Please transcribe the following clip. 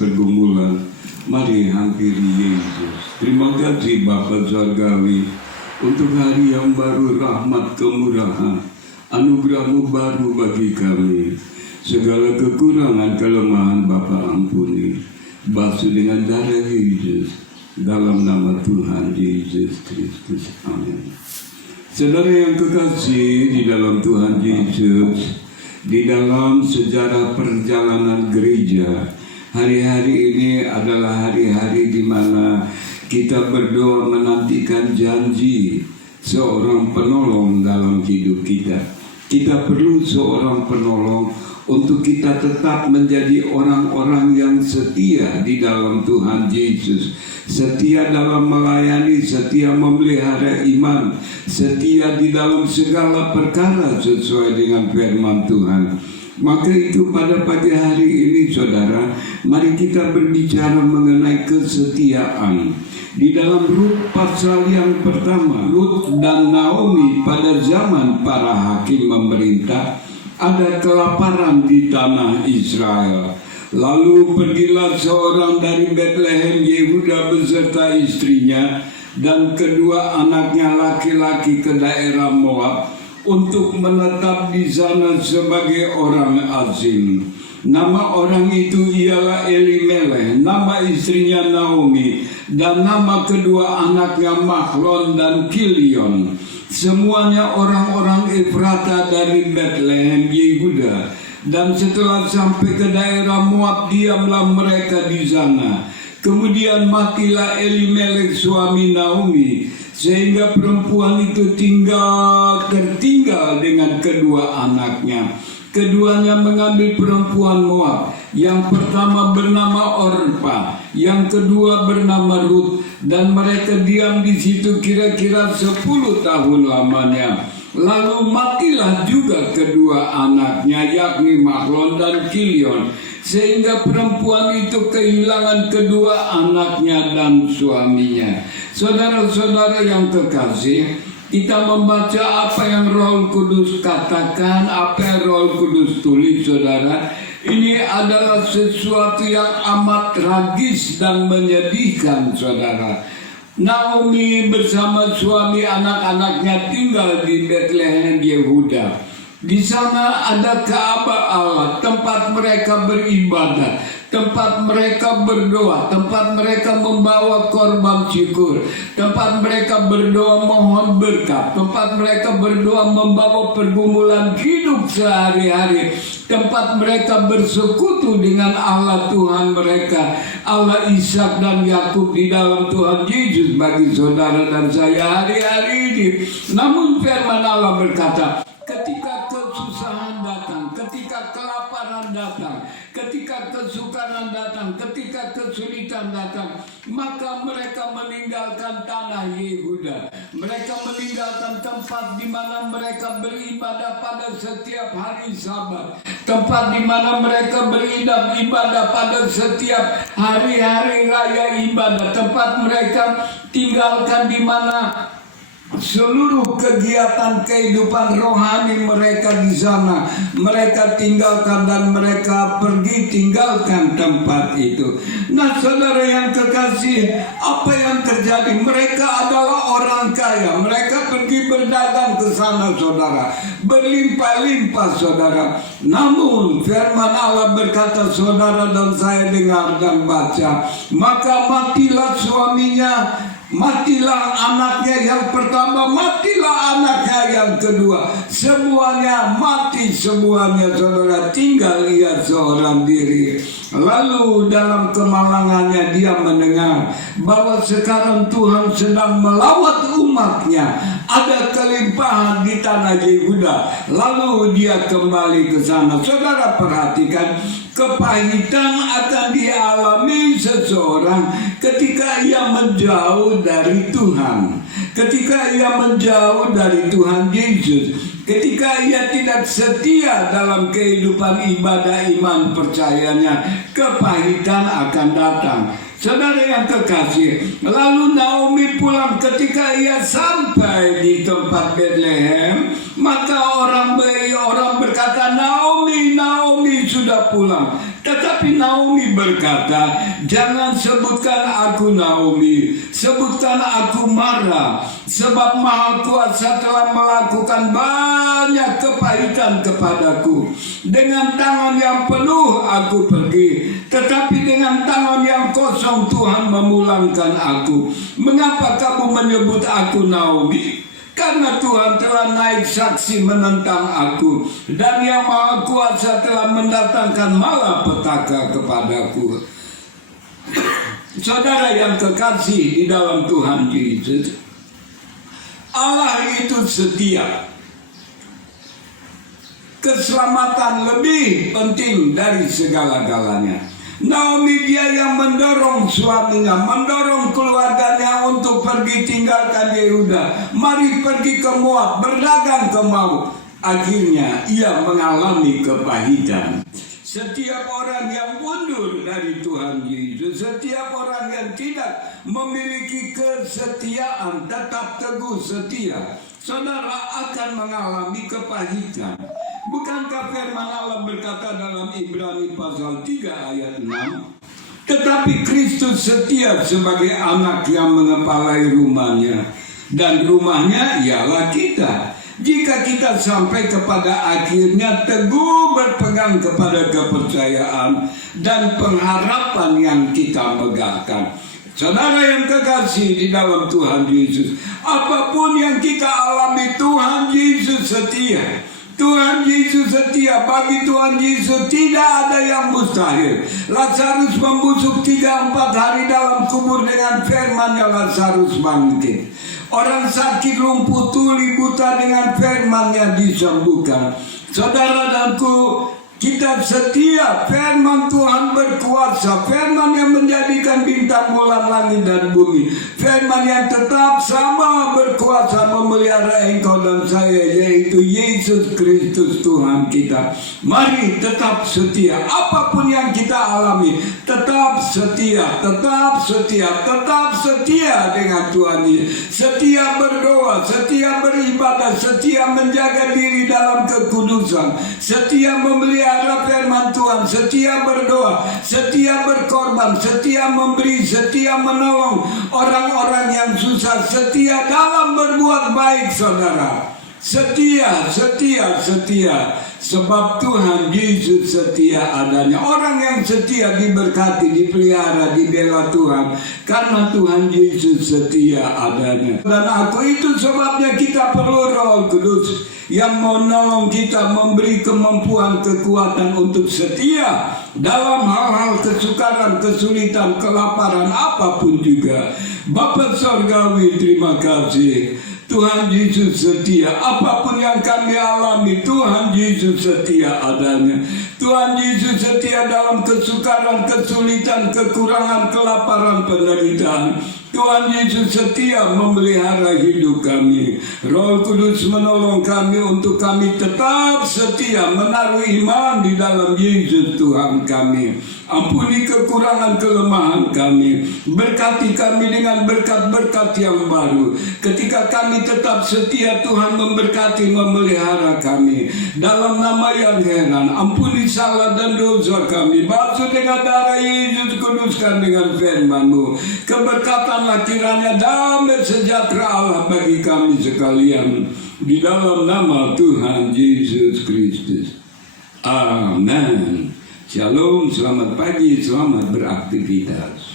pergumulan, mari hampiri Yesus. Terima kasih Bapa Surgawi untuk hari yang baru, rahmat kemurahan, anugerah-Mu baru bagi kami. Segala kekurangan kelemahan Bapa ampuni, basuh dengan darah Yesus, dalam nama Tuhan Yesus Kristus. Amin. Saudara yang kekasih di dalam Tuhan Yesus, di dalam sejarah perjalanan gereja, hari-hari ini adalah hari-hari di mana kita berdoa menantikan janji seorang penolong dalam hidup kita. Kita perlu seorang penolong untuk kita tetap menjadi orang-orang yang setia di dalam Tuhan Yesus, setia dalam melayani, setia memelihara iman, setia di dalam segala perkara sesuai dengan firman Tuhan. Maka itu pada pagi hari ini saudara, mari kita berbicara mengenai kesetiaan. Di dalam Rut pasal yang pertama, Rut dan Naomi pada zaman para hakim memerintah, ada kelaparan di tanah Israel. Lalu pergilah seorang dari Bethlehem Yehuda beserta istrinya dan kedua anaknya laki-laki ke daerah Moab untuk menetap di sana sebagai orang asing. Nama orang itu ialah Elimelech, nama istrinya Naomi, dan nama kedua anaknya Mahlon dan Kilion. Semuanya orang-orang Efrata dari Bethlehem Yehuda. Dan setelah sampai ke daerah Moab, diamlah mereka di sana. Kemudian matilah Elimelech suami Naomi, sehingga perempuan itu tertinggal dengan kedua anaknya. Keduanya mengambil perempuan Moab. Yang pertama bernama Orpa, yang kedua bernama Rut, dan mereka diam di situ kira-kira 10 tahun lamanya. Lalu matilah juga kedua anaknya, yakni Mahlon dan Kilion, sehingga perempuan itu kehilangan kedua anaknya dan suaminya. Saudara-saudara yang kekasih, kita membaca apa yang Roh Kudus katakan, apa yang Roh Kudus tulis, saudara. Ini adalah sesuatu yang amat tragis dan menyedihkan, saudara. Naomi bersama suami anak-anaknya tinggal di Bethlehem Yehuda. Di sana ada Ka'bah Allah, tempat mereka beribadah, tempat mereka berdoa, tempat mereka membawa korban syukur, tempat mereka berdoa mohon berkat, tempat mereka berdoa membawa pergumulan hidup sehari-hari, tempat mereka bersekutu dengan Allah Tuhan mereka, Allah Ishak dan Yakub di dalam Tuhan Yesus bagi saudara dan saya hari-hari ini. Namun firman Allah berkata, ketika kesusahan datang, ketika kelaparan datang, ketika kesukaran datang, ketika kesulitan datang, maka mereka meninggalkan tanah Yehuda. Mereka meninggalkan tempat di mana mereka beribadah pada setiap hari Sabat, tempat di mana mereka beribadah pada setiap hari-hari raya ibadah, tempat mereka tinggalkan di mana seluruh kegiatan kehidupan rohani mereka di sana mereka tinggalkan, dan mereka pergi tinggalkan tempat itu. Nah, saudara yang kekasih, apa yang terjadi? Mereka adalah orang kaya. Mereka pergi berdagang ke sana, saudara, berlimpah-limpah, saudara. Namun firman Allah berkata, saudara dan saya dengar dan baca, maka matilah suaminya, matilah anaknya yang pertama, matilah anaknya yang kedua. Semuanya mati, semuanya, saudara. Tinggal ia seorang diri. Lalu dalam kemalangannya dia mendengar bahwa sekarang Tuhan sedang melawat umatnya. Ada kelimpahan di tanah Yehuda. Lalu dia kembali ke sana. Saudara perhatikan, kepahitan akan dialami seseorang ketika ia menjauh dari Tuhan, ketika ia menjauh dari Tuhan Yesus, ketika ia tidak setia dalam kehidupan ibadah iman percayanya. Kepahitan akan datang. Saudara yang kekasih, lalu Naomi pulang. Ketika ia sampai di tempat Bethlehem, maka orang berkata, Naomi sudah pulang. Tetapi Naomi berkata, jangan sebutkan aku Naomi, sebutkan aku Mara, sebab Maha Kuasa telah melakukan banyak kepahitan kepadaku. Dengan tangan yang penuh aku pergi, tetapi dengan tangan yang kosong Tuhan memulangkan aku. Mengapa kamu menyebut aku Naomi? Karena Tuhan telah naik saksi menentang aku, dan Yang Maha Kuasa telah mendatangkan malapetaka kepadaku. Saudara yang kekasih di dalam Tuhan Yesus, Allah itu setia. Keselamatan lebih penting dari segala-galanya. Naomi dia yang mendorong suaminya, mendorong keluarganya untuk pergi tinggalkan Yehuda. Mari pergi ke Moab, berdagang ke Moab. Akhirnya ia mengalami kepahitan. Setiap orang yang mundur dari Tuhan Yesus, setiap orang yang tidak memiliki kesetiaan, tetap teguh setia, saudara akan mengalami kepahitan. Bukankah firman Allah berkata dalam Ibrani pasal 3 ayat 6? Tetapi Kristus setia sebagai anak yang mengepalai rumahnya, dan rumahnya ialah kita. Jika kita sampai kepada akhirnya teguh berpegang kepada kepercayaan dan pengharapan yang kita megahkan. Saudara yang kekasih di dalam Tuhan Yesus, apapun yang kita alami, Tuhan Yesus setia. Tuhan Yesus setia. Bagi Tuhan Yesus tidak ada yang mustahil. Lazarus membusuk 3-4 hari dalam kubur, dengan firman-Nya Lazarus bangkit. Orang sakit lumpuh tuli buta, dengan firman-Nya disembuhkan. Saudara-saudaraku, kita setia. Firman Tuhan berkuasa, firman yang menjadikan bintang, bulan, langit dan bumi, firman yang tetap sama berkuasa memelihara engkau dan saya, yaitu Yesus Kristus Tuhan kita. Mari tetap setia. Apapun yang kita alami, tetap setia, tetap setia, tetap setia dengan Tuhan Yesus. Setia berdoa, setia beribadah, setia menjaga diri dalam kekudusan, setia memelihara firman Tuhan, setia berdoa, setia berkorban, setia memberi, setia menolong orang-orang yang susah, setia dalam berbuat baik, saudara. Setia, setia, setia. Sebab Tuhan Yesus setia adanya. Orang yang setia diberkati, dipelihara, dibela Tuhan, karena Tuhan Yesus setia adanya. Dan aku itu sebabnya kita perlu Roh Kudus yang menolong kita, memberi kemampuan, kekuatan untuk setia dalam hal-hal kesukaran, kesulitan, kelaparan, apapun juga. Bapa Surgawi, terima kasih. Tuhan Yesus setia. Apapun yang kami alami, Tuhan Yesus setia adanya. Tuhan Yesus setia dalam kesukaran, kesulitan, kekurangan, kelaparan, penderitaan. Tuhan Yesus setia memelihara hidup kami. Roh Kudus menolong kami untuk kami tetap setia menaruh iman di dalam Yesus Tuhan kami. Ampuni kekurangan kelemahan kami. Berkati kami dengan berkat-berkat yang baru. Ketika kami tetap setia, Tuhan memberkati, memelihara kami. Dalam nama yang heran, ampuni salah dan dosa kami. Basuh dengan darah Yesus, kuduskan dengan firman-Mu. Keberkatan kiranya damai sejahtera Allah bagi kami sekalian. Di dalam nama Tuhan Yesus Kristus. Amin. Shalom, selamat pagi, selamat beraktivitas.